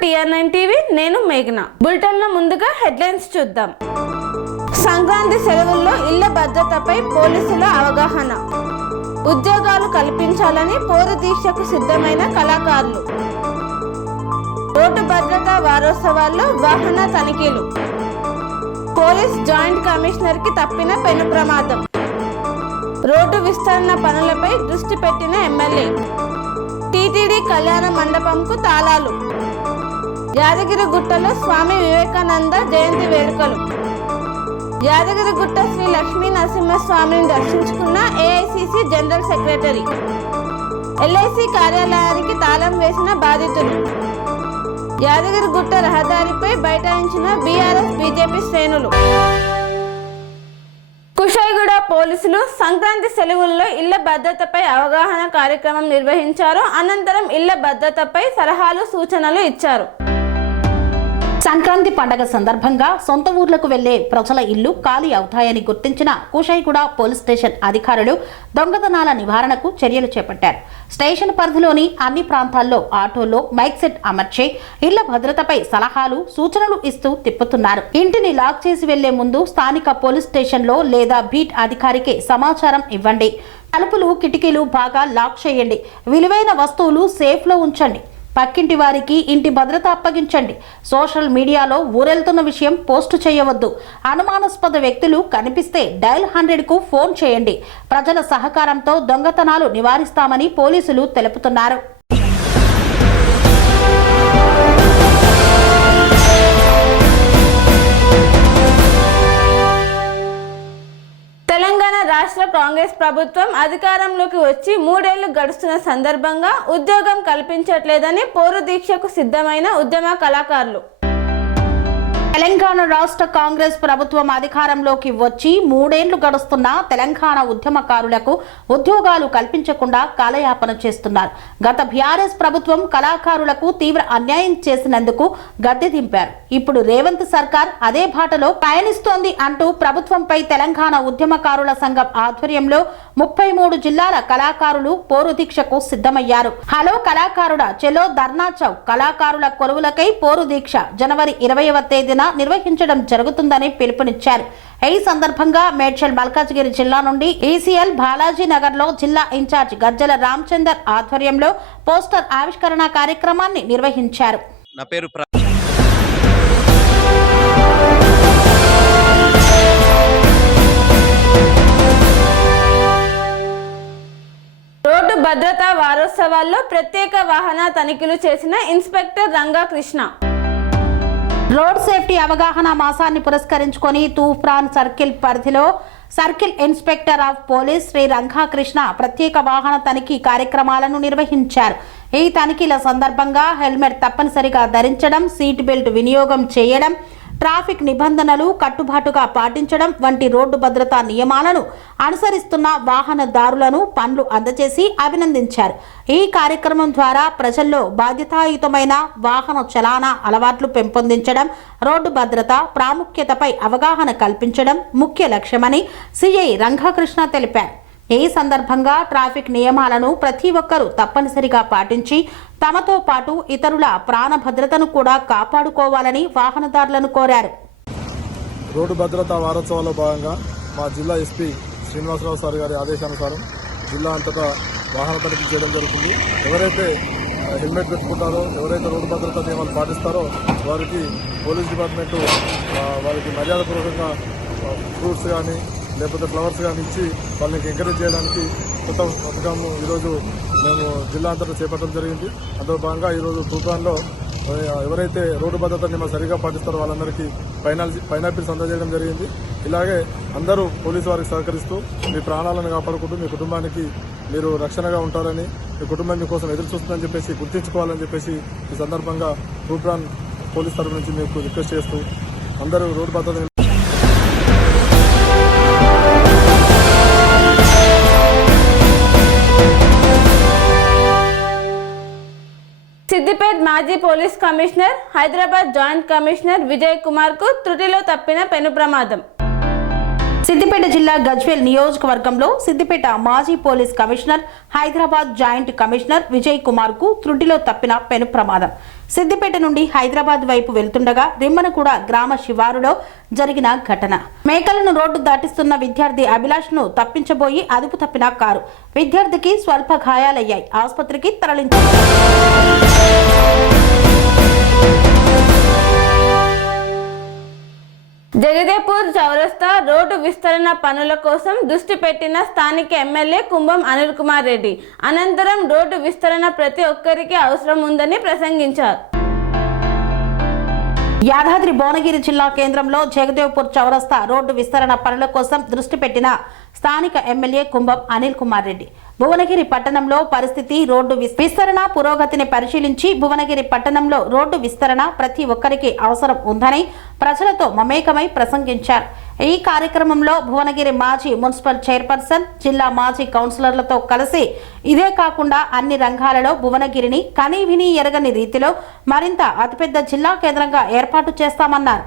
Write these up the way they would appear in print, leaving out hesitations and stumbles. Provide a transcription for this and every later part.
TR9 TV నేను మేఘన. బులెటిన్లో ముందుగా హెడ్లైన్స్ చూద్దాం. సంక్రాంతి సెలవుల్లో ఇళ్ల భద్రతపై పోలీసుల అవగాహన. ఉద్యోగాలు కల్పించాలని పోరు దీక్షకు సిద్ధమైన కళాకారులు. రోడ్డు భద్రతా వారోత్సవాల్లో వాహన తనిఖీలు. పోలీస్ జాయింట్ కమిషనర్ కి తప్పిన పెను ప్రమాదం. రోడ్డు విస్తరణ పనులపై దృష్టి పెట్టిన ఎమ్మెల్యే. టీటీడీ కళ్యాణ మండపంకు తాళాలు. యాదగిరిగుట్టలో స్వామి వివేకానంద జయంతి వేడుకలు. యాదగిరిగుట్ట శ్రీ లక్ష్మీ నరసింహస్వామిని దర్శించుకున్న ఏఐసిసి జనరల్ సెక్రటరీ. ఎల్ఐసి కార్యాలయానికి తాళం వేసిన బాధితులు. యాదగిరిగుట్ట రహదారిపై బైఠాయించిన బీఆర్ఎస్ బీజేపీ శ్రేణులు. కుషాయిగూడ పోలీసులు సంక్రాంతి సెలవుల్లో ఇళ్ల భద్రతపై అవగాహన కార్యక్రమం నిర్వహించారు. అనంతరం ఇళ్ల భద్రతపై సలహాలు సూచనలు ఇచ్చారు. సంక్రాంతి పండగ సందర్భంగా సొంత ఊర్లకు వెళ్లే ప్రజల ఇల్లు ఖాళీ అవుతాయని గుర్తించిన కుషాయిగూడ పోలీస్ స్టేషన్ అధికారులు దొంగతనాల నివారణకు చర్యలు చేపట్టారు. స్టేషన్ పరిధిలోని అన్ని ప్రాంతాల్లో ఆటోలో మైక్ సెట్ అమర్చి ఇళ్ల భద్రతపై సలహాలు సూచనలు ఇస్తూ తిప్పుతున్నారు. ఇంటిని లాక్ చేసి వెళ్లే ముందు స్థానిక పోలీస్ స్టేషన్లో లేదా బీట్ అధికారికి సమాచారం ఇవ్వండి. తలుపులు కిటికీలు బాగా లాక్ చేయండి. విలువైన వస్తువులు సేఫ్లో ఉంచండి. పక్కింటి వారికి ఇంటి భద్రత అప్పగించండి. సోషల్ మీడియాలో ఊరెళ్తున్న విషయం పోస్టు చేయవద్దు. అనుమానాస్పద వ్యక్తులు కనిపిస్తే డయల్ 100కు ఫోన్ చేయండి. ప్రజల సహకారంతో దొంగతనాలు నివారిస్తామని పోలీసులు తెలుపుతున్నారు. తెలంగాణ రాష్ట్ర కాంగ్రెస్ ప్రభుత్వం అధికారంలోకి వచ్చి 3 ఏళ్లు గడుస్తున్న సందర్భంగా ఉద్యోగం కల్పించట్లేదని పోరు దీక్షకు సిద్ధమైన ఉద్యమ కళాకారులు. తెలంగాణ రాష్ట్ర కాంగ్రెస్ ప్రభుత్వం అధికారంలోకి వచ్చి 3 ఏళ్లు గడుస్తున్న తెలంగాణ ఉద్యమకారులకు ఉద్యోగాలు కల్పించకుండా కాలయాపన చేస్తున్నారు. గత బీఆర్ఎస్ ప్రభుత్వం కళాకారులకు తీవ్ర అన్యాయం చేసినందుకు గద్దె దింపారు. ఇప్పుడు రేవంత్ సర్కార్ అదే బాటలో పయనిస్తోంది అంటూ ప్రభుత్వంపై తెలంగాణ ఉద్యమకారుల సంఘం ఆధ్వర్యంలో 33 జిల్లాల కళాకారులు పోరు దీక్షకు సిద్ధమయ్యారు. హలో కళాకారుడా చెలో ధర్నా చౌక్ కళాకారుల కొలువులకై పోరు దీక్ష జనవరి 20వ తేదీన నిర్వహించడం జరుగుతుందని పిలుపునిచ్చారు. ఈ సందర్భంగా మేడ్చల్ మల్కాజ్గిరి జిల్లా నుండి ఈసీఎల్ బాలాజీ నగర్ లో జిల్లా ఇన్ఛార్జ్ గజ్జల రామచందర్ ఆధ్వర్యంలో పోస్టర్ ఆవిష్కరణ కార్యక్రమాన్ని నిర్వహించారు. నా పేరు రోడ్డు భద్రతా వారోత్సవాల్లో ప్రత్యేక వాహన తనిఖీలు చేసిన ఇన్స్పెక్టర్ రంగాకృష్ణ. రోడ్ సేఫ్టీ అవగాహన మాసాన్ని పురస్కరించుకొని తూఫాన్ సర్కిల్ పరిధిలో circle inspector of police Shri Rangakrishna ప్రత్యేక వాహన తనిఖీ కార్యక్రమాలను నిర్వహించారు. ఈ తనిఖీల సందర్భంగా హెల్మెట్ తప్పనిసరిగా ధరించడం, సీట్ బెల్ట్ వినియోగం చేయడం, ట్రాఫిక్ నిబంధనలు కట్టుబాటుగా పాటించడం వంటి రోడ్డు భద్రతా నియమాలను అనుసరిస్తున్న వాహనదారులను పన్లు అందజేసి అభినందించారు. ఈ కార్యక్రమం ద్వారా ప్రజల్లో బాధ్యతాయుతమైన వాహన చలానా అలవాట్లు పెంపొందించడం, రోడ్డు భద్రత ప్రాముఖ్యతపై అవగాహన కల్పించడం ముఖ్య లక్ష్యమని సిఐ రంగాకృష్ణ తెలిపారు. ఈ సందర్భంగా ట్రాఫిక్ నియమాలను ప్రతి ఒక్కరూ తప్పనిసరిగా పాటించి తమతో పాటు ఇతరుల ప్రాణ భద్రతను కూడా కాపాడుకోవాలని వాహనదారులను కోరారు. రోడ్డు భద్రతా వారోత్సవాల్లో భాగంగా మా జిల్లా ఎస్పీ శ్రీనివాసరావు సార్ గారి ఆదేశానుసారం జిల్లా అంతటా వాహన తనిఖీ చేయడం జరుగుతుంది. ఎవరైతే హెల్మెట్ పెట్టుకుంటారో, ఎవరైతే రోడ్డు భద్రతా నియమాలు పాటిస్తారో వారికి పోలీస్ డిపార్ట్మెంటు వారికి మర్యాదపూర్వకంగా ఫ్రూట్స్ కానీ లేకపోతే ఫ్లవర్స్ కానీ ఇచ్చి వాళ్ళని ఎంకరేజ్ చేయడానికి కొత్త పథకం ఈరోజు మేము జిల్లా అంతటా చేపట్టడం జరిగింది. అందులో భాగంగా ఈరోజు తూప్రాన్లో ఎవరైతే రోడ్డు భద్రత నియమాలు సరిగా పాటిస్తారో వాళ్ళందరికీ పైనాపిల్స్ అందజేయడం జరిగింది. ఇలాగే అందరూ పోలీసు వారికి సహకరిస్తూ మీ ప్రాణాలను కాపాడుకుంటూ మీ కుటుంబానికి మీరు రక్షణగా ఉంటారని, మీ కుటుంబం మీకోసం ఎదురు చూస్తుందని చెప్పేసి గుర్తించుకోవాలని చెప్పేసి ఈ సందర్భంగా తూప్రాన్ పోలీస్ తరఫు నుంచి మీకు రిక్వెస్ట్ చేస్తూ అందరూ రోడ్డు భద్రత సిద్దిపేట మాజీ police commissioner, Hyderabad joint commissioner Vijay Kumar కు త్రుటిలో తప్పిన పెను ప్రమాదం. సిద్దిపేట జిల్లా గజ్వేల్ నియోజకవర్గంలో సిద్దిపేట మాజీ police commissioner Hyderabad joint commissioner Vijay Kumar కు త్రుటిలో తప్పిన పెను ప్రమాదం. సిద్దిపేట నుండి హైదరాబాద్ వైపు వెళ్తుండగా రిమ్మనగూడ గ్రామ శివారులో జరిగిన ఘటన. మేకలను రోడ్డు దాటిస్తున్న విద్యార్థి అభిలాష్ ను తప్పించబోయి అదుపు తప్పిన కారు. విద్యార్థికి స్వల్ప గాయాలయ్యాయి. ఆసుపత్రికి తరలించారు. జగదేపూర్ చౌరస్తా రోడ్డు విస్తరణ పనుల కోసం దృష్టి పెట్టిన స్థానిక ఎమ్మెల్యే కుంభం అనిల్ కుమార్ రెడ్డి అనంతరం రోడ్డు విస్తరణ ప్రతి ఒక్కరికి అవసరం ఉందని ప్రసంగించారు. యాదాద్రి భువనగిరి జిల్లా కేంద్రంలో జగదేవ్పూర్ చౌరస్తా రోడ్డు విస్తరణ పనుల కోసం దృష్టి పెట్టిన స్థానిక ఎమ్మెల్యే కుంభం అనిల్ కుమార్ రెడ్డి భువనగిరి పట్టణంలో పరిస్థితి రోడ్డు విస్తరణ పురోగతిని పరిశీలించి భువనగిరి పట్టణంలో రోడ్డు విస్తరణ ప్రతి ఒక్కరికి అవసరం ఉందని ప్రజలతో మమేకమై ప్రసంగించారు. ఈ కార్యక్రమంలో భువనగిరి మాజీ మున్సిపల్ చైర్పర్సన్, జిల్లా మాజీ కౌన్సిలర్లతో కలిసి ఇదే కాకుండా అన్ని రంగాలలో భువనగిరిని కనీవిని ఎరగని రీతిలో మరింత అతిపెద్ద జిల్లా కేంద్రంగా ఏర్పాటు చేస్తామన్నారు.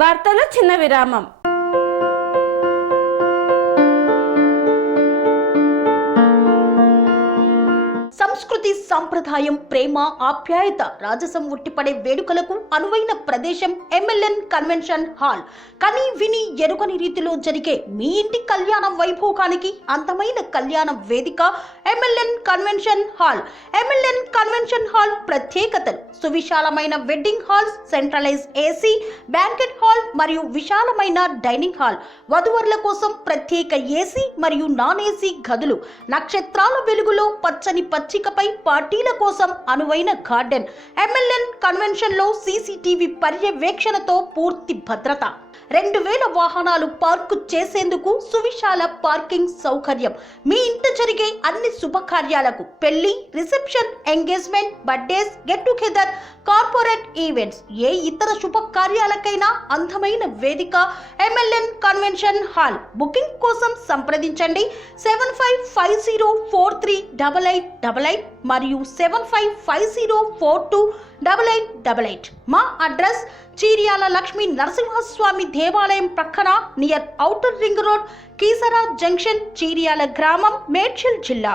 వార్తలు చిన్న విరామం. సంస్కృతి, సంప్రదాయం, ప్రేమ, ఆప్యాయత, రాజసం ఉట్టిపడే వేడుకలకు అనువైన ప్రదేశం ఎంఎల్ఎన్ కన్వెన్షన్ హాల్. కని విని ఎరుగని రీతిలో జరిగే మీ ఇంటి కళ్యాణ వైభోగానికి అందమైన కళ్యాణ వేదిక MLN convention hall. MLN convention hall ప్రత్యేకతలు: సువిశాలమైన wedding halls, centralize AC banquet hall మరియు విశాలమైన డైనింగ్ హాల్, వధువరుల కోసం ప్రత్యేక ఏసీ మరియు నాన్ ఏసీ గదులు, నక్షత్రాల వెలుగులో పచ్చని పచ్చికపై పార్టీల కోసం అనువైన గార్డెన్. ఎంఎల్ఎన్ కన్వెన్షన్ లో సీసీటీవీ పర్యవేక్షణతో పూర్తి భద్రత, 2000 వాహనాలు పార్కు చేసేందుకు సువిశాల పార్కింగ్ సౌకర్యం. మీ ఇంట జరిగే అన్ని శుభకార్యాలకు, పెళ్లి, reception, engagement, birthdays, get together, corporate events, ఏ ఇతర శుభకార్యాలకైనా అందమైన వేదిక ఎంఎల్ఎన్ కన్వెన్షన్ హాల్. బుకింగ్ కోసం సంప్రదించండి 7550438888 మరియు 7550428888. మా అడ్రస్ చీర్యాల లక్ష్మీ నరసింహస్వామి దేవాలయం ప్రక్కన, near outer ring road, Keesara junction, Cheeryal గ్రామం, మేడ్చల్ జిల్లా.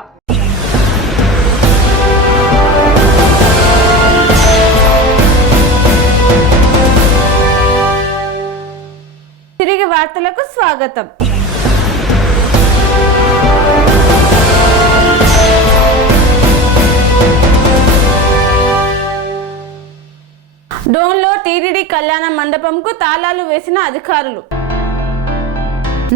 తిరిగి వార్తలకు స్వాగతం. డోన్లో టీటీడీ కళ్యాణ మండపంకు తాళాలు వేసిన అధికారులు.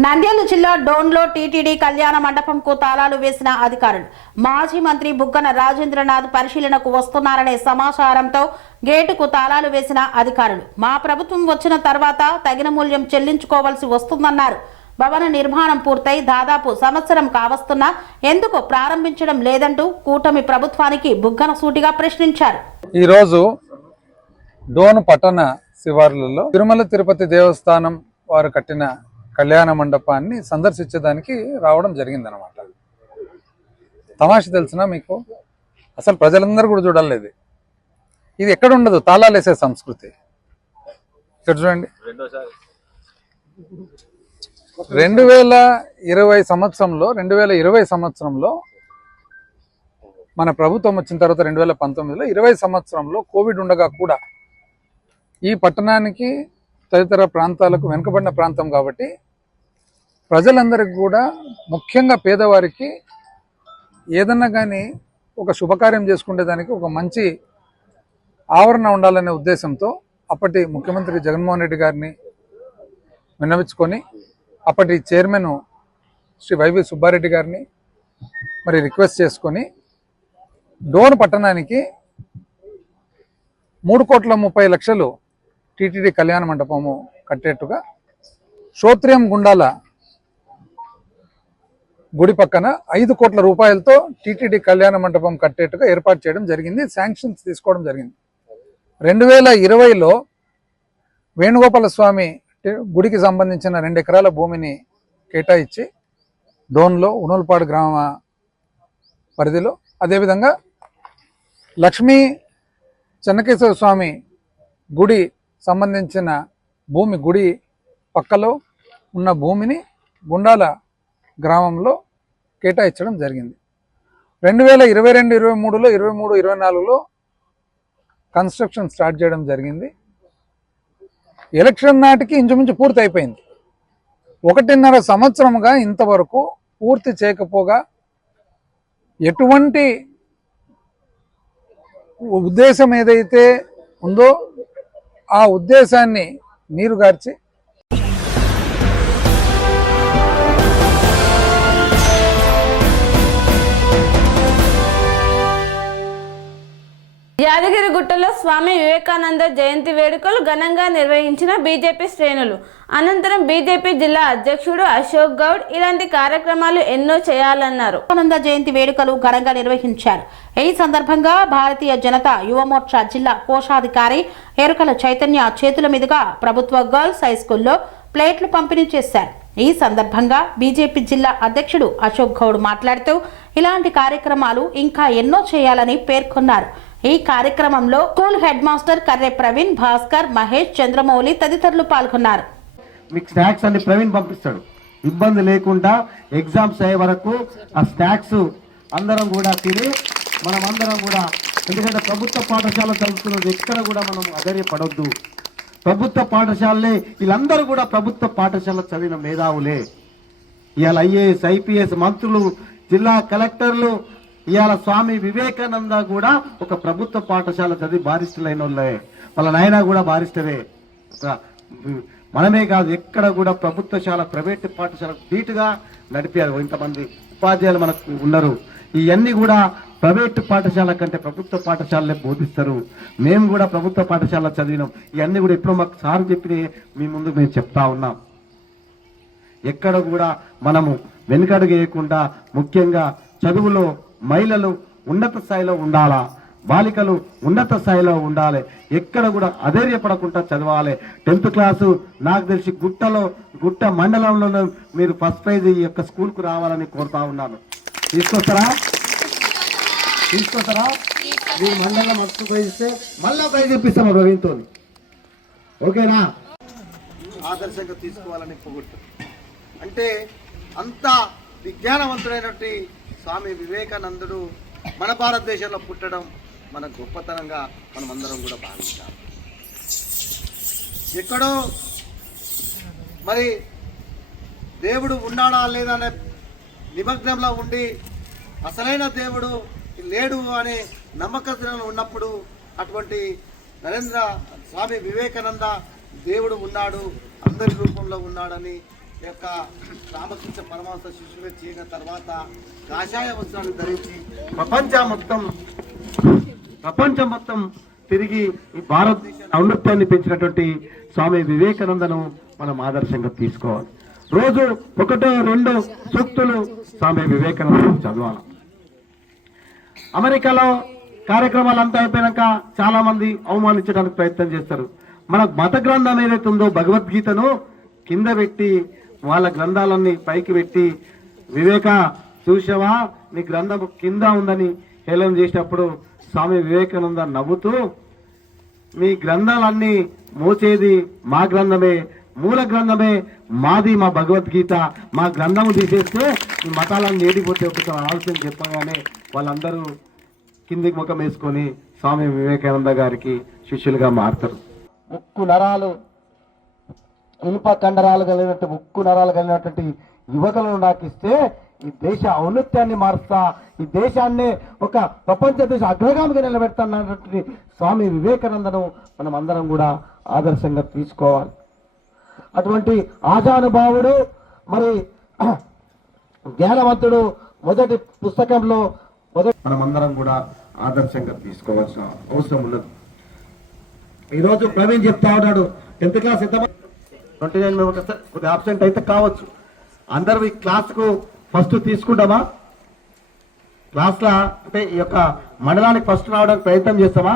నంద్యాల జిల్లా డోన్లో టీటీడీ కళ్యాణ మండపంకు తాళాలు వేసిన అధికారులు. మాజీ మంత్రి బుగ్గన రాజేంద్రనాథ్ పరిశీలనకు వస్తున్నారనే సమాచారంతో గేటుకు తాళాలు వేసిన అధికారులు. మా ప్రభుత్వం వచ్చిన తర్వాత తగిన మూల్యం చెల్లించుకోవాల్సి వస్తుందన్నారు. భవన నిర్మాణం పూర్తయి దాదాపు సంవత్సరం కావస్తున్నా ఎందుకు ప్రారంభించడం లేదంటూ కూటమి ప్రభుత్వానికి బుగ్గన సూటిగా ప్రశ్నించారు. ఈరోజు డోన్ పట్టణ శివార్లలో తిరుమల తిరుపతి దేవస్థానం వారు కట్టిన కళ్యాణ మండపాన్ని సందర్శించడానికి రావడం జరిగిందనమాట. తమాష తెలిసిన మీకు, అసలు ప్రజలందరూ కూడా చూడలేదు. ఇది ఎక్కడ ఉండదు తాళాలు వేసే సంస్కృతి. ఇక్కడ చూడండి, 2020 సంవత్సరంలో మన ప్రభుత్వం వచ్చిన తర్వాత 2019లో 20 సంవత్సరంలో కోవిడ్ ఉండగా కూడా ఈ పట్టణానికి తదితర ప్రాంతాలకు వెనుకబడిన ప్రాంతం కాబట్టి ప్రజలందరికీ కూడా, ముఖ్యంగా పేదవారికి ఏదన్నా కానీ ఒక శుభకార్యం చేసుకునే దానికి ఒక మంచి ఆవరణ ఉండాలనే ఉద్దేశంతో అప్పటి ముఖ్యమంత్రి జగన్మోహన్ రెడ్డి గారిని విన్నవించుకొని అప్పటి చైర్మన్ శ్రీ వైవి సుబ్బారెడ్డి గారిని మరి రిక్వెస్ట్ చేసుకొని డోన్ పట్టణానికి 3,30,00,000 టీటీడీ కళ్యాణ మండపము కట్టేట్టుగా శ్రోత్రియం గుండాల గుడి పక్కన 5 కోట్ల రూపాయలతో టీటీడీ కళ్యాణ మండపం కట్టేట్టుగా ఏర్పాటు చేయడం జరిగింది. శాంక్షన్స్ తీసుకోవడం జరిగింది. 2020లో వేణుగోపాల స్వామి గుడికి సంబంధించిన 2 ఎకరాల భూమిని కేటాయించి డోన్లో ఉనల్పాడు గ్రామ పరిధిలో, అదేవిధంగా లక్ష్మీ చెన్నకేశవ స్వామి గుడి సంబంధించిన గుడి పక్కలో ఉన్న భూమిని గుండాల గ్రామంలో కేటాయించడం జరిగింది. 2022, 23లో 24లో కన్స్ట్రక్షన్ స్టార్ట్ చేయడం జరిగింది. ఎలక్షన్ నాటికి ఇంచుమించు పూర్తి అయిపోయింది. 1.5 సంవత్సరముగా ఇంతవరకు పూర్తి చేయకపోగా ఎటువంటి ఉద్దేశం ఏదైతే ఉందో ఆ ఉద్దేశాన్ని నీరుగార్చి యాదగిరిగుట్టలో స్వామి వివేకానంద జయంతి వేడుకలు ఘనంగా నిర్వహించిన బీజేపీ శ్రేణులు. అనంతరం బీజేపీ జిల్లా అధ్యక్షుడు అశోక్ గౌడ్ ఇలాంటి కార్యక్రమాలు ఎన్నో చేయాలన్నారు. వివేకానంద జయంతి వేడుకలు ఘనంగా నిర్వహించారు. ఈ సందర్భంగా భారతీయ జనతా యువమోర్చా జిల్లా కోశాధికారి ఎరుకల చైతన్య చేతుల మీదుగా ప్రభుత్వ గర్ల్స్ హై స్కూల్లో ప్లేట్లు పంపిణీ చేశారు. ఈ సందర్భంగా బీజేపీ జిల్లా అధ్యక్షుడు అశోక్ గౌడ్ మాట్లాడుతూ ఇలాంటి కార్యక్రమాలు ఇంకా ఎన్నో చేయాలని పేర్కొన్నారు. ఈ కార్యక్రమంలో school head master Karre Praveen, Bhaskar, Mahesh, Chandramouli తదితరులు పాల్గొన్నారు. మీకు స్నాక్స్ అన్ని ప్రవీణ్ పంపిస్తాడు. ఇబ్బంది లేకుండా ఎగ్జామ్స్ అయ్యే వరకు ఆ స్నాక్స్ అందరం కూడా తిని మనం అందరం కూడా, ఎందుకంటే ప్రభుత్వ పాఠశాల చదువుతున్నది ఎక్కడ కూడా మనం అధైర్యపడొద్దు. ప్రభుత్వ పాఠశాలలే వీళ్ళందరూ కూడా ప్రభుత్వ పాఠశాల చదివిన మేధావులే. ఇవాళ ఐఏఎస్, ఐపీఎస్ మంత్రులు, జిల్లా కలెక్టర్లు, ఇవాళ స్వామి వివేకానంద కూడా ఒక ప్రభుత్వ పాఠశాల చదివి బారిస్టర్లు అయిన వాళ్ళే. వాళ్ళ నాయన కూడా బారిస్టరే. మనమే కాదు, ఎక్కడ కూడా ప్రభుత్వశాల ప్రైవేట్ పాఠశాల ధీటుగా నడిపారు. ఇంతమంది ఉపాధ్యాయులు మనకు ఉన్నారు. ఇవన్నీ కూడా ప్రైవేట్ పాఠశాల కంటే ప్రభుత్వ పాఠశాలలే బోధిస్తారు. మేము కూడా ప్రభుత్వ పాఠశాల చదివినాం. ఇవన్నీ కూడా ఎప్పుడో మాకు సార్ చెప్పిన మీ ముందు మేము చెప్తా ఉన్నాం. ఎక్కడ కూడా మనము వెనుకడుగు వేయకుండా, ముఖ్యంగా చదువులో మహిళలు ఉన్నత స్థాయిలో ఉండాలా, బాలికలు ఉన్నత స్థాయిలో ఉండాలి. ఎక్కడ కూడా అధైర్యపడకుండా చదవాలి. 10th క్లాసు నాకు తెలిసి గుట్ట మండలంలో మీరు ఫస్ట్ ప్రైజ్ ఈ యొక్క స్కూల్కు రావాలని కోరుతా ఉన్నాను. తీసుకొస్తారా? మీరు మండలం ఫస్ట్ ప్రైజ్ ఇస్తే మళ్ళా ప్రైజ్ ఇప్పిస్తాము ప్రవీణ్తో. ఓకేనా? ఆదర్శంగా తీసుకోవాలని పొగొట్టు అంటే అంత విజ్ఞానవంతుడైనటువంటి స్వామి వివేకానందుడు మన భారతదేశంలో పుట్టడం మన గొప్పతనంగా మనం అందరం కూడా భావించాలి. ఎక్కడో మరి దేవుడు ఉన్నాడా లేదా అనే నిమగ్నంలో ఉండి అసలైన దేవుడు లేడు అనే నమ్మకంలో ఉన్నప్పుడు అటువంటి స్వామి వివేకానంద దేవుడు ఉన్నాడు, అందరి రూపంలో ఉన్నాడని యొక్క రామకృష్ణ పరమహంస శిష్యులు చేయన తర్వాత కాషాయ వస్త్రాన్ని ధరించి ప్రపంచం మొత్తం తిరిగి ఈ భారతదేశ ఔన్నత్యాన్ని పెంచినటువంటి స్వామి వివేకానందను మనం ఆదర్శంగా తీసుకోవాలి. రోజు 1-2 సూక్తులు స్వామి వివేకానంద చదవాలి. అమెరికాలో కార్యక్రమాలు అంతా అయిపోయాక చాలా మంది అవమానించడానికి ప్రయత్నం చేస్తారు. మన మత గ్రంథం ఏదైతే ఉందో భగవద్గీతను కింద పెట్టి వాళ్ళ గ్రంథాలన్నీ పైకి పెట్టి, వివేక చూసావా నీ గ్రంథం కింద ఉందని హేళన చేసినప్పుడు స్వామి వివేకానంద నవ్వుతూ, మీ గ్రంథాలన్నీ మోసేది మా గ్రంథమే, మూల గ్రంథమే మాది, మా భగవద్గీత, మా గ్రంథము తీసేస్తే ఈ మతాలన్నీ ఏడిపోతే ఒకసారి ఆలోచన చెప్పగానే వాళ్ళందరూ కిందికి ముఖం వేసుకొని స్వామి వివేకానంద గారికి శిష్యులుగా మారుతారు. ముక్కు నరాలు, ఇనుప కండరాలు కలిగినటువంటి యువకులను నాకు ఇస్తే ఈ దేశ ఔన్నత్యాన్ని మారుస్తా, ఈ దేశాన్ని ఒక ప్రపంచ దేశ అగ్రగామిగా నిలబెడతానన్నటువంటి స్వామి వివేకానందను మనం అందరం కూడా ఆదర్శంగా తీసుకోవాలి. అటువంటి ఆజానుభావుడు, మరి జ్ఞానవంతుడు, మొదటి పుస్తకంలో మనమందరం కూడా ఆదర్శంగా తీసుకోవాల్సిన అవసరం ఉన్నది. ఈరోజు ప్రవీణ్ చెప్తా ఉన్నాడు 10th క్లాస్ ఎంత 29 మెంబర్స్ కొద్దిగా ఆబ్సెంట్ అయితే కావచ్చు. అందరూ ఈ క్లాస్కు ఫస్ట్ తీసుకుంటామా? క్లాస్లో అంటే ఈ యొక్క మండలానికి ఫస్ట్ రావడానికి ప్రయత్నం చేస్తామా?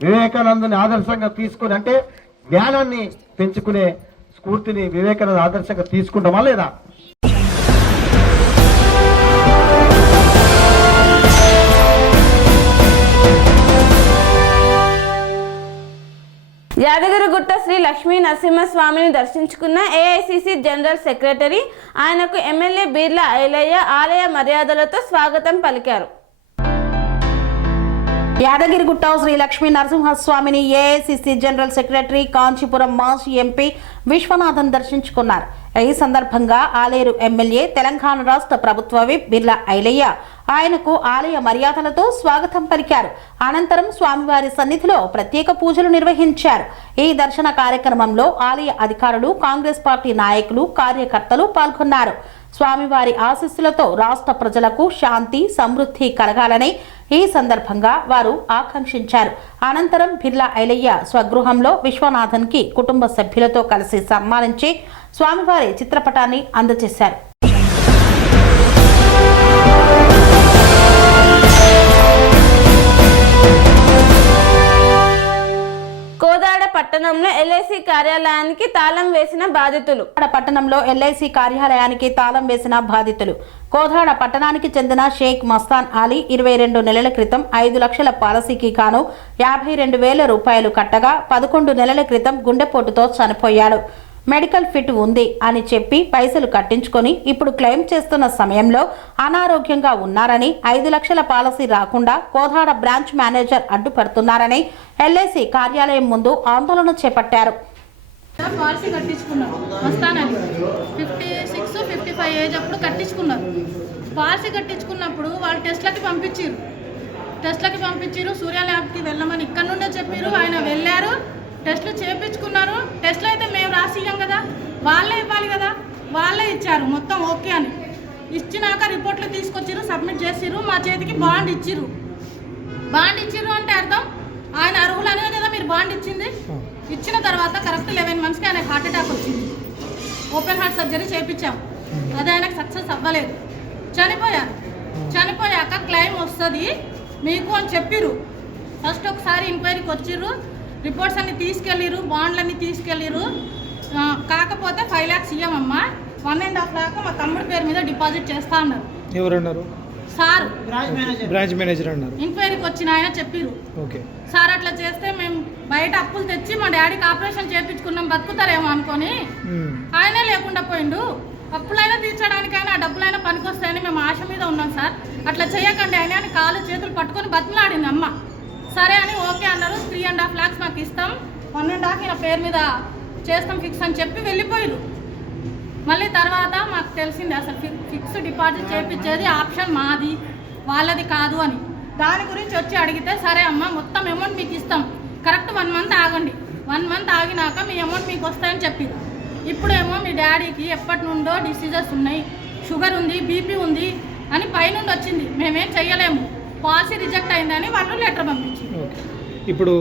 వివేకానందని ఆదర్శంగా తీసుకుని, అంటే జ్ఞానాన్ని పెంచుకునే స్ఫూర్తిని వివేకానంద ఆదర్శంగా తీసుకుంటామా లేదా? యాదగిరిగుట్ట శ్రీ లక్ష్మీ నరసింహస్వామిని దర్శించుకున్న ఏఐసిసి జనరల్ సెక్రటరీ ఆయనకు ఎమ్మెల్యే బీర్ల ఐలయ్య ఆలయ మర్యాదలతో స్వాగతం పలికారు. యాదగిరిగుట్ట శ్రీ లక్ష్మీ నరసింహస్వామిని ఏఐసిసి జనరల్ సెక్రటరీ కాంచీపురం మాజీ ఎంపీ విశ్వనాథన్ దర్శించుకున్నారు. ఈ సందర్భంగా ఆలేరు ఎమ్మెల్యే తెలంగాణ రాష్ట్ర ప్రభుత్వ విప్ బిర్లా ఐలయ్య ఆయనకు ఆలయ మర్యాదలతో స్వాగతం పలికారు. అనంతరం స్వామివారి సన్నిధిలో ప్రత్యేక పూజలు నిర్వహించారు. ఈ దర్శన కార్యక్రమంలో ఆలయ అధికారులు, కాంగ్రెస్ పార్టీ నాయకులు, కార్యకర్తలు పాల్గొన్నారు. స్వామివారి ఆశీస్సులతో రాష్ట్ర ప్రజలకు శాంతి, సమృద్ధి కలగాలని ఈ సందర్భంగా వారు ఆకాంక్షించారు. అనంతరం బిర్లా ఐలయ్య స్వగృహంలో విశ్వనాథన్ కి కుటుంబ సభ్యులతో కలిసి సన్మానించి స్వామివారి చిత్రపటాన్ని అందజేశారు. కోదాడ పట్టణంలో ఎల్ఐసి కార్యాలయానికి తాళం వేసిన బాధితులు. పట్టణంలో ఎల్ఐసి కార్యాలయానికి తాళం వేసిన బాధితులు. కోదాడ పట్టణానికి చెందిన షేక్ మస్తాన్ అలీ 22 నెలల క్రితం 5 లక్షల పాలసీకి గాను 52,000 రూపాయలు కట్టగా 11 నెలల క్రితం గుండెపోటుతో చనిపోయాడు. మెడికల్ ఫిట్ ఉంది అని చెప్పి పైసలు కట్టించుకొని ఇప్పుడు క్లెయిమ్ చేస్తున్న సమయంలో అనారోగ్యంగా ఉన్నారని 5 లక్షల పాలసీ రాకుండా కోదాడ బ్రాంచ్ మేనేజర్ అడ్డుపడుతున్నారని ఎల్ఐసి కార్యాలయం ముందు ఆందోళన చేపట్టారు. పాలసీ కట్టించుకున్నారు వస్తానని 56, 55 ఏజ్ అప్పుడు కట్టించుకున్నారు. పాలసీ కట్టించుకున్నప్పుడు వాళ్ళు టెస్ట్లకి పంపించారు. సూర్య ల్యాబ్కి వెళ్ళమని ఇక్కడ నుండే చెప్పారు. ఆయన వెళ్ళారు, టెస్టులు చేయించుకున్నారు. టెస్టులు అయితే మేము రాసి ఇవ్వం కదా, వాళ్ళే ఇవ్వాలి కదా, వాళ్ళే ఇచ్చారు మొత్తం ఓకే అని. ఇచ్చినాక రిపోర్ట్లు తీసుకొచ్చిర్రు, సబ్మిట్ చేసిర్రు, మా చేతికి బాండ్ ఇచ్చిర్రు అంటే అర్థం ఆయన అర్హులనే కదా మీరు బాండ్ ఇచ్చింది. ఇచ్చిన తర్వాత కరెక్ట్ 11 మంత్స్కి ఆయనకు హార్ట్ అటాక్ వచ్చింది. ఓపెన్ హార్ట్ సర్జరీ చేయించాం, అది ఆయనకు సక్సెస్ అవ్వలేదు. చనిపోయాక క్లెయిమ్ వస్తుంది మీకు అని చెప్పిర్రు. ఫస్ట్ ఒకసారి ఎంక్వైరీకి వచ్చిర్రు, రిపోర్ట్స్ అన్ని తీసుకెళ్ళిర్రు, బాండ్లన్నీ తీసుకెళ్ళిర్రు. కాకపోతే 5 lakhs ఇయ్యమమ్మా, 1.5 lakh మా తమ్ముడి పేరు మీద డిపాజిట్ చేస్తా అన్నారు. ఎవరన్నారు? సార్ బ్రాంచ్ మేనేజర్ అన్నారు. ఎంక్వైరీకి వచ్చిన ఆయన చెప్పిర్రు. ఓకే సార్ అట్లా చేస్తే మేము బయట అప్పులు తెచ్చి మా డాడీకి ఆపరేషన్ చేయించుకున్నాం, బతుకుతారేమో అనుకొని ఆయనే లేకుండా పోయిండు. అప్పులైనా తీర్చడానికైనా ఆ డబ్బులైనా పనికొస్తాయని మేము ఆశ మీద ఉన్నాం సార్. అట్లా చేయకండి ఆయన అని కాళ్ళు చేతులు పట్టుకొని బతిమలాడింది అమ్మ. సరే అని ఓకే అన్నారు. 3.5 lakhs మాకు ఇస్తాం, 1.5 ఈయన పేరు మీద చేస్తాం ఫిక్స్ అని చెప్పి వెళ్ళిపోయారు. మళ్ళీ తర్వాత మాకు తెలిసింది అసలు ఫిక్స్ డిపాజిట్ చేయించేది ఆప్షన్ మాది, వాళ్ళది కాదు అని. దాని గురించి వచ్చి అడిగితే సరే అమ్మ మొత్తం అమౌంట్ మీకు ఇస్తాం, కరెక్ట్ 1 month ఆగండి, 1 month ఆగినాక మీ అమౌంట్ మీకు వస్తాయని చెప్పారు. ఇప్పుడేమో మీ డాడీకి ఎప్పటి నుండో డిసీజెస్ ఉన్నాయి, షుగర్ ఉంది, బీపీ ఉంది అని పైనుండి వచ్చింది, మేమేం చెయ్యలేము, పాలసీ రిజెక్ట్ అయిందని వాళ్ళు లెటర్ పంపించారు. ఇప్పుడు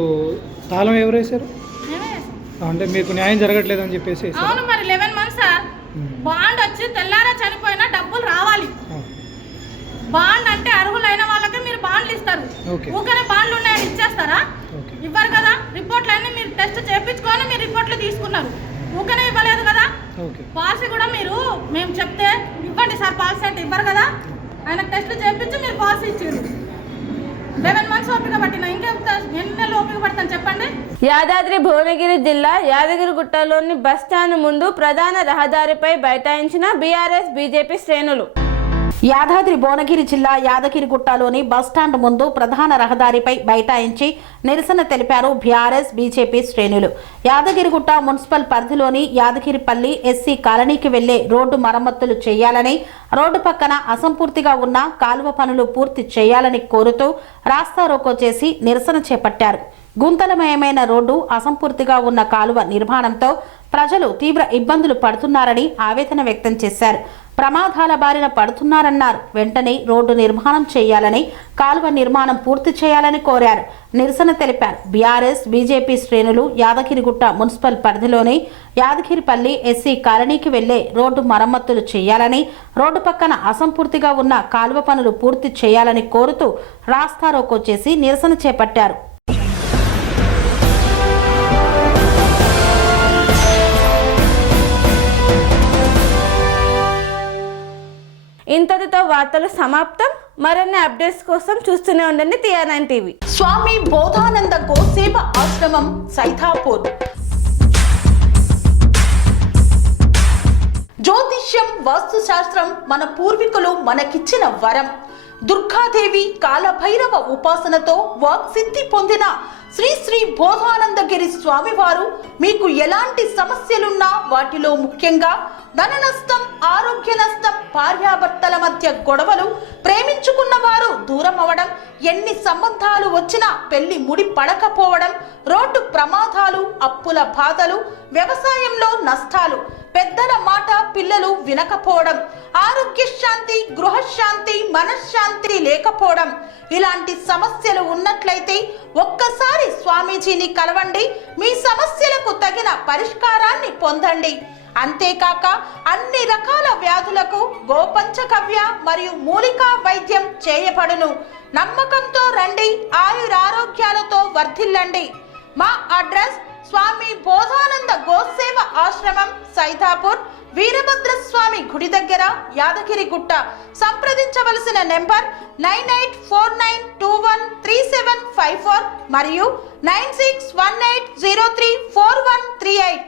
తాళం ఎవరు వేశారు? మేమే వేసాం. అంటే మీకు న్యాయం జరగట్లేదు అని చెప్పేసి? అవును, మరి 11 months సార్. బాండ్ వచ్చి తెల్లారా చనిపోయినా డబ్బులు రావాలి. బాండ్ అంటే అర్హులైన వాళ్ళకి మీరు బాండ్లు ఇస్తారు. ఊకనే బాండ్లు ఉన్నాయని ఇచ్చేస్తారా? ఇవ్వరు కదా. రిపోర్ట్లు అన్ని మీరు టెస్ట్ చేయించుకొని మీరు రిపోర్ట్లు తీసుకున్నారు, ఊకనే ఇవ్వలేదు కదా. పాలసీ కూడా మీరు మేము చెప్తే ఇవ్వండి సార్ పాలసీ అంటే ఇవ్వరు కదా. ఆయన టెస్ట్లు చేయించి మీరు పాలసీ ఇచ్చారు. 11 months ఓపిక పట్టిన, ఇంకెంత ఎన్ని నెలలు ఓపిక పడతాను చెప్పండి. యాదాద్రి భువనగిరి జిల్లా యాదగిరిగుట్టలోని బస్టాండ్ ముందు ప్రధాన రహదారిపై బైఠాయించిన బీఆర్ఎస్ బీజేపీ శ్రేణులు. యాదాద్రి భువనగిరి జిల్లా యాదగిరిగుట్టలోని బస్టాండ్ ముందు ప్రధాన రహదారిపై బైఠాయించి నిరసన తెలిపారు బీఆర్ఎస్ బీజేపీ శ్రేణులు. యాదగిరిగుట్ట మున్సిపల్ పరిధిలోని యాదగిరిపల్లి ఎస్సీ కాలనీకి వెళ్లే రోడ్డు మరమ్మతులు చేయాలని, రోడ్డు పక్కన అసంపూర్తిగా ఉన్న కాలువ పనులు పూర్తి చేయాలని కోరుతూ రాస్తారోకో చేసి నిరసన చేపట్టారు. గుంతలమయమైన రోడ్డు, అసంపూర్తిగా ఉన్న కాలువ నిర్మాణంతో ప్రజలు తీవ్ర ఇబ్బందులు పడుతున్నారని ఆవేదన వ్యక్తం చేశారు. ప్రమాదాల బారిన పడుతున్నారన్నారు. వెంటనే రోడ్డు నిర్మాణం చేయాలని, కాలువ నిర్మాణం పూర్తి చేయాలని కోరారు. నిరసన తెలిపారు. బీఆర్ఎస్ బీజేపీ శ్రేణులు యాదగిరిగుట్ట మున్సిపల్ పరిధిలోని యాదగిరిపల్లి ఎస్సీ కాలనీకి వెళ్లే రోడ్డు మరమ్మతులు చేయాలని, రోడ్డు పక్కన అసంపూర్తిగా ఉన్న కాలువ పనులు పూర్తి చేయాలని కోరుతూ రాస్తారోకో చేసి నిరసన చేపట్టారు. ఇంతటితో వార్తలు సమాప్తం. మరిన్ని అప్డేట్స్ కోసం చూస్తూనే ఉండండి TR9 టీవీ. స్వామి బోధానంద గోసేవ ఆశ్రమం సైతాపూర్. జ్యోతిష్యం, వాస్తుశాస్త్రం మన పూర్వీకులు మనకిచ్చిన వరం. దుర్గాదేవి, కాలభైరవ ఉపాసనతో వాక్సిద్ధి పొందిన శ్రీ శ్రీ బోధానందగిరి స్వామివారు మీకు ఎలాంటి సమస్యలున్నా, వాటిలో ముఖ్యంగా ధన నష్టం, ఆరోగ్య నష్టం, భార్యాభర్తల మధ్య గొడవలు, ప్రేమించుకున్న వారు దూరం అవడం, ఎన్ని సంబంధాలు వచ్చినా పెళ్లి ముడి పడకపోవడం, రోడ్డు ప్రమాదాలు, అప్పుల బాధలు, వ్యవసాయంలో నష్టాలు, పెద్దల మాట పిల్లలు వినకపోవడం, ఆరోగ్య శాంతి, గృహశాంతి, మనశ్శాంతి లేకపోవడం, ఇలాంటి సమస్యలు ఉన్నట్లయితే ఒక్కసారి స్వామీజీని కలవండి. మీ సమస్యలకు తగిన పరిష్కారాన్ని పొందండి. అంతేకాక అన్ని రకాల వ్యాధులకు గోపంచగవ్య మరియు మూలికా వైద్యం చేయబడును. నమ్మకంతో రండి, ఆయురారోగ్యాలతో వర్ధిల్లండి. మా అడ్రస్ స్వామి బోధానంద గోసేవ ఆశ్రమం, సైతాపూర్, వీరభద్రస్వామి గుడి దగ్గర, యాదగిరిగుట్ట. సంప్రదించవలసిన నెంబర్ 9849213754 మరియు 9618034138.